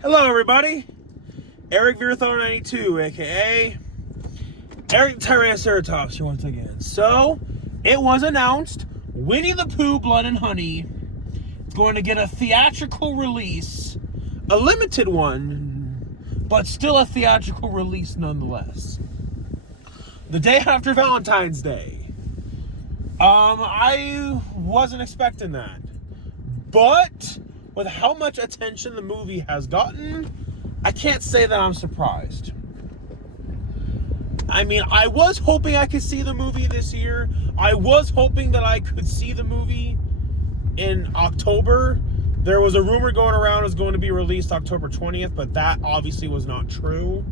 Hello, everybody. Eric Virathon 92, aka Eric Tyrannoceratops here once again. So, it was announced Winnie the Pooh, Blood and Honey is going to get a theatrical release, a limited one, but still a theatrical release nonetheless. The day after Valentine's Day. I wasn't expecting that, but with how much attention the movie has gotten, I can't say that I'm surprised. I mean, I was hoping I could see the movie this year. I was hoping that I could see the movie in October. There was a rumor going around it was going to be released October 20th, but that obviously was not true.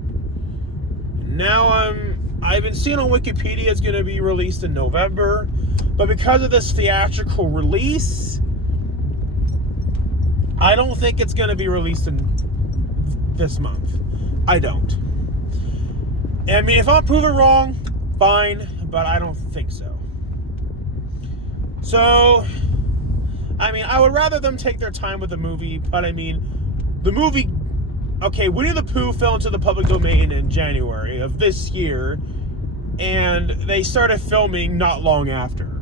Now I've been seeing on Wikipedia it's going to be released in November, but because of this theatrical release, I don't think it's going to be released in this month. I don't. I mean, if I'm proven wrong, fine, but I don't think so. So, I mean, I would rather them take their time with the movie, but I mean, the movie, okay, Winnie the Pooh fell into the public domain in January of this year, and they started filming not long after.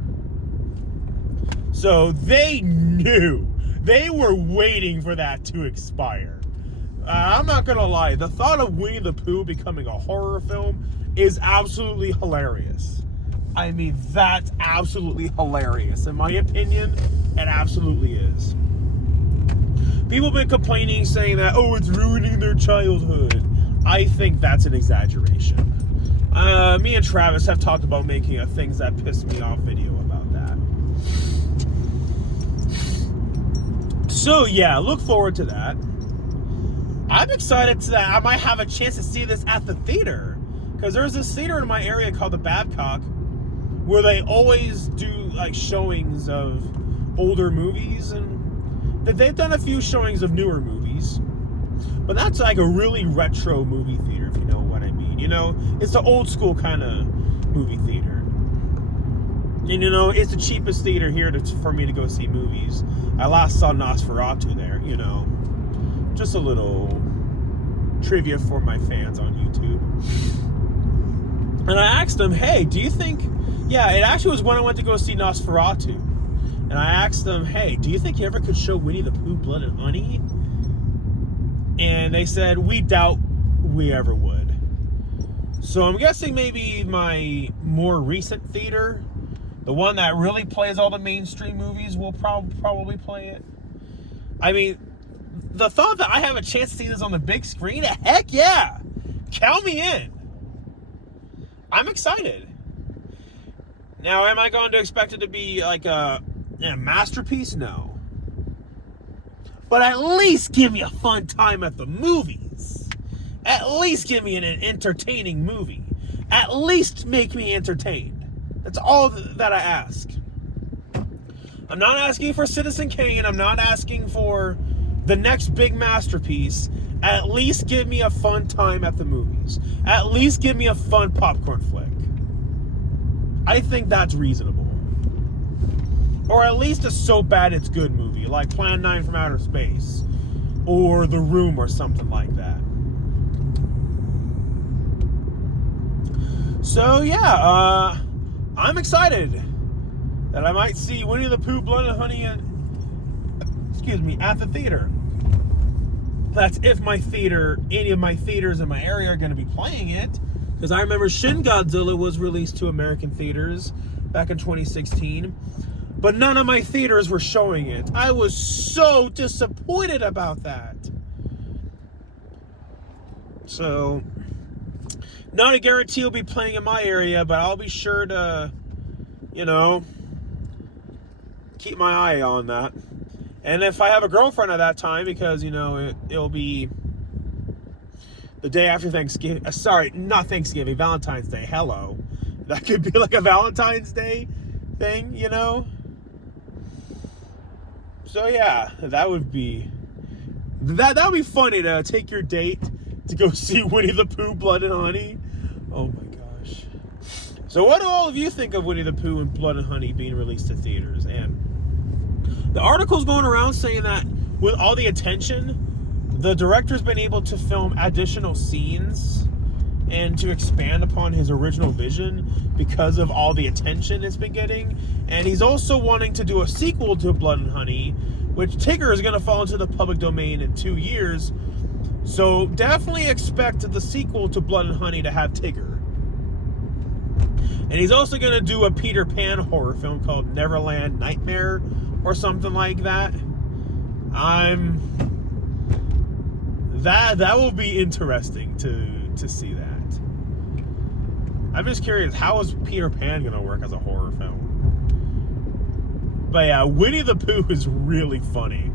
So, they knew. They were waiting for that to expire. I'm not going to lie. The thought of Winnie the Pooh becoming a horror film is absolutely hilarious. I mean, that's absolutely hilarious. In my opinion, it absolutely is. People have been complaining, saying that, oh, it's ruining their childhood. I think that's an exaggeration. Me and Travis have talked about making a things that piss me off video about that. So, yeah, look forward to that. I'm excited that I might have a chance to see this at the theater. Because there's this theater in my area called the Babcock where they always do, like, showings of older movies. And they've done a few showings of newer movies. But that's like a really retro movie theater, if you know what I mean. You know, it's the old school kind of movie theater. And, you know, it's the cheapest theater here for me to go see movies. I last saw Nosferatu there, you know. Just a little trivia for my fans on YouTube. And I asked them, hey, do you think... Yeah, it actually was when I went to go see Nosferatu. And I asked them, hey, do you think you ever could show Winnie the Pooh, Blood and Honey? And they said, we doubt we ever would. So I'm guessing maybe my more recent theater, the one that really plays all the mainstream movies, will probably play it. I mean, the thought that I have a chance to see this on the big screen, heck yeah! Count me in. I'm excited. Now, am I going to expect it to be like a masterpiece? No. But at least give me a fun time at the movies. At least give me an entertaining movie. At least make me entertained. That's all that I ask. I'm not asking for Citizen Kane. I'm not asking for the next big masterpiece. At least give me a fun time at the movies. At least give me a fun popcorn flick. I think that's reasonable. Or at least a so bad it's good movie, like Plan 9 from Outer Space, or The Room, or something like that. So yeah, I'm excited that I might see Winnie the Pooh, Blood and Honey at the theater. That's if any of my theaters in my area are going to be playing it. Because I remember Shin Godzilla was released to American theaters back in 2016. But none of my theaters were showing it. I was so disappointed about that. So, not a guarantee it'll be playing in my area, but I'll be sure to, you know, keep my eye on that. And if I have a girlfriend at that time, because, you know, it'll be the day after Thanksgiving. Sorry, not Thanksgiving, Valentine's Day. Hello. That could be like a Valentine's Day thing, you know? So yeah, that would be funny to take your date to go see Winnie the Pooh, Blood and Honey. Oh my gosh. So what do all of you think of Winnie the Pooh and Blood and Honey being released to theaters? And The article's going around saying that with all the attention, the director's been able to film additional scenes and to expand upon his original vision because of all the attention it's been getting. And he's also wanting to do a sequel to Blood and Honey, which Tigger is going to fall into the public domain in 2 years. So definitely expect the sequel to Blood and Honey to have Tigger. And he's also going to do a Peter Pan horror film called Neverland Nightmare or something like that. That will be interesting to see that. I'm just curious, how is Peter Pan going to work as a horror film? But yeah, Winnie the Pooh is really funny.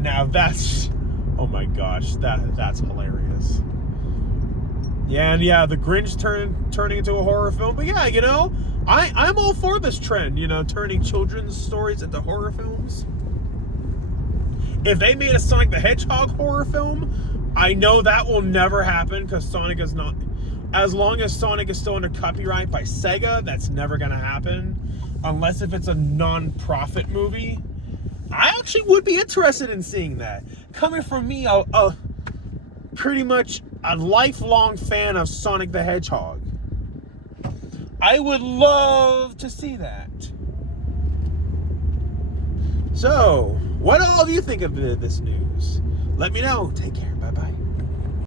Now that's, oh my gosh, that's hilarious. Yeah, and yeah, The Grinch turning into a horror film. But yeah, you know, I'm all for this trend, you know, turning children's stories into horror films. If they made a Sonic the Hedgehog horror film, I know that will never happen because Sonic is not... As long as Sonic is still under copyright by Sega, that's never going to happen. Unless if it's a non-profit movie. I actually would be interested in seeing that. Coming from me, pretty much a lifelong fan of Sonic the Hedgehog. I would love to see that. So, what all of you think of this news? Let me know. Take care.